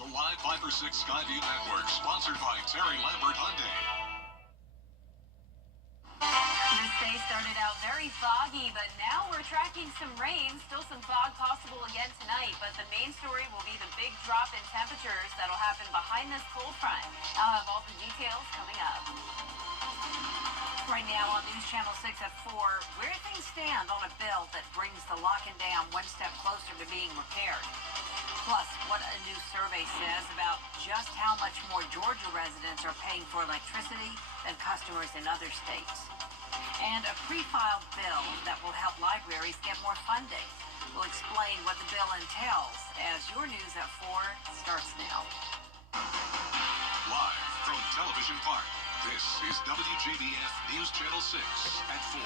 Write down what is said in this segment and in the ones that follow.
The Live 5 or 6 Skyview Network, sponsored by Terry Lambert Hyundai. This day started out very foggy, but now we're tracking some rain. Still some fog possible again tonight, but the main story will be the big drop in temperatures that'll happen behind this cold front. I'll have all the details coming up. Right now on News Channel 6 at 4, where things stand on a bill that brings the lock and dam one step closer to being repaired. Plus, what a new survey says about just how much more Georgia residents are paying for electricity than customers in other states. And a pre-filed bill that will help libraries get more funding. We'll explain what the bill entails as your News at 4 starts now. Live from Television Park, this is WJBF News Channel 6 at 4.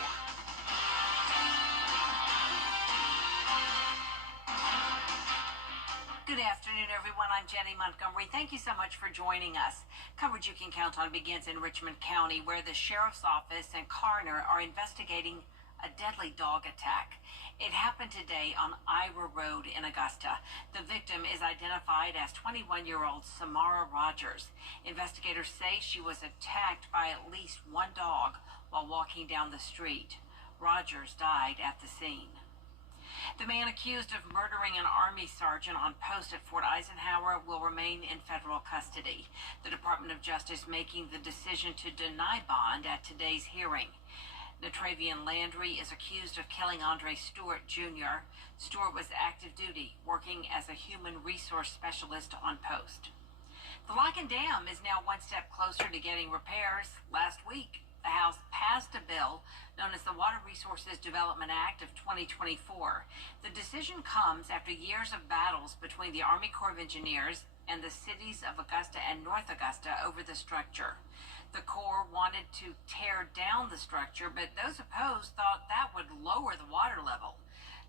Good afternoon, everyone. I'm Jenny Montgomery. Thank you so much for joining us. Coverage you can count on begins in Richmond County, where the sheriff's office and coroner are investigating a deadly dog attack. It happened today on Ira Road in Augusta. The victim is identified as 21-year-old Samara Rogers. Investigators say she was attacked by at least one dog while walking down the street. Rogers died at the scene. The man accused of murdering an Army sergeant on post at Fort Eisenhower will remain in federal custody. The Department of Justice making the decision to deny bond at today's hearing. Natravian Landry is accused of killing Andre Stewart Jr. Stewart was active duty, working as a human resource specialist on post. The lock and dam is now one step closer to getting repairs. Last week, the House passed a bill known as the Water Resources Development Act of 2024. The decision comes after years of battles between the Army Corps of Engineers and the cities of Augusta and North Augusta over the structure. The Corps wanted to tear down the structure, but those opposed thought that would lower the water level.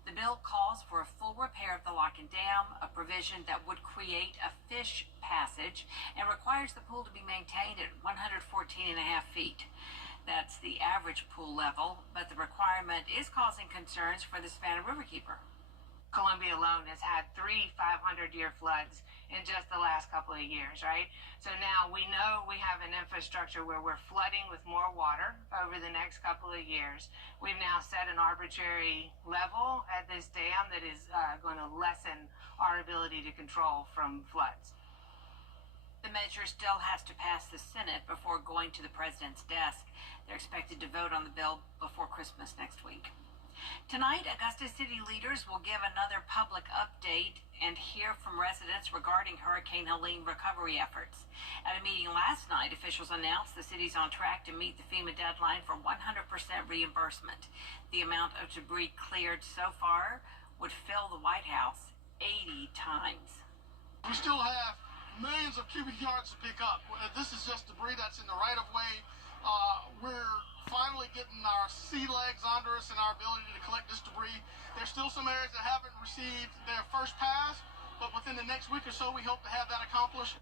The bill calls for a full repair of the lock and dam, a provision that would create a fish passage and requires the pool to be maintained at 114.5 feet. That's the average pool level, but the requirement is causing concerns for the Savannah Riverkeeper. Columbia alone has had 3 500-year floods in just the last couple of years, right? So now we know we have an infrastructure where we're flooding with more water over the next couple of years. We've now set an arbitrary level at this dam that is going to lessen our ability to control from floods. The measure still has to pass the Senate before going to the president's desk. They're expected to vote on the bill before Christmas next week. Tonight, Augusta city leaders will give another public update and hear from residents regarding Hurricane Helene recovery efforts. At a meeting last night, officials announced the city's on track to meet the FEMA deadline for 100% reimbursement. The amount of debris cleared so far would fill the White House 80 times. We still have millions of cubic yards to pick up. This is just debris that's in the right-of-way. We're finally getting our sea legs under us and our ability to collect this debris. There's still some areas that haven't received their first pass, but within the next week or so, we hope to have that accomplished.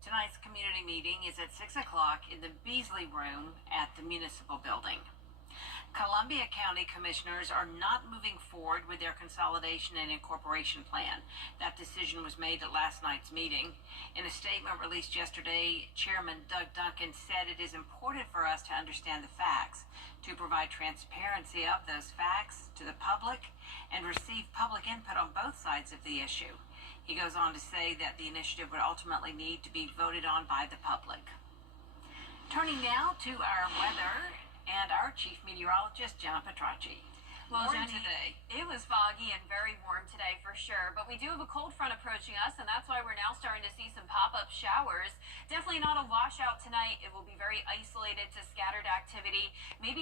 Tonight's community meeting is at 6 o'clock in the Beasley Room at the Municipal Building. Columbia County Commissioners are not moving forward with their consolidation and incorporation plan. That decision was made at last night's meeting. In a statement released yesterday, Chairman Doug Duncan said it is important for us to understand the facts, to provide transparency of those facts to the public, and receive public input on both sides of the issue. He goes on to say that the initiative would ultimately need to be voted on by the public. Turning now to our weather and our chief meteorologist, Jenna Petracci. Well, Warm Jenny, today. it was foggy and very warm today for sure, but we do have a cold front approaching us, and that's why we're now starting to see some pop-up showers. Definitely not a washout tonight. It will be very isolated to scattered activity. Maybe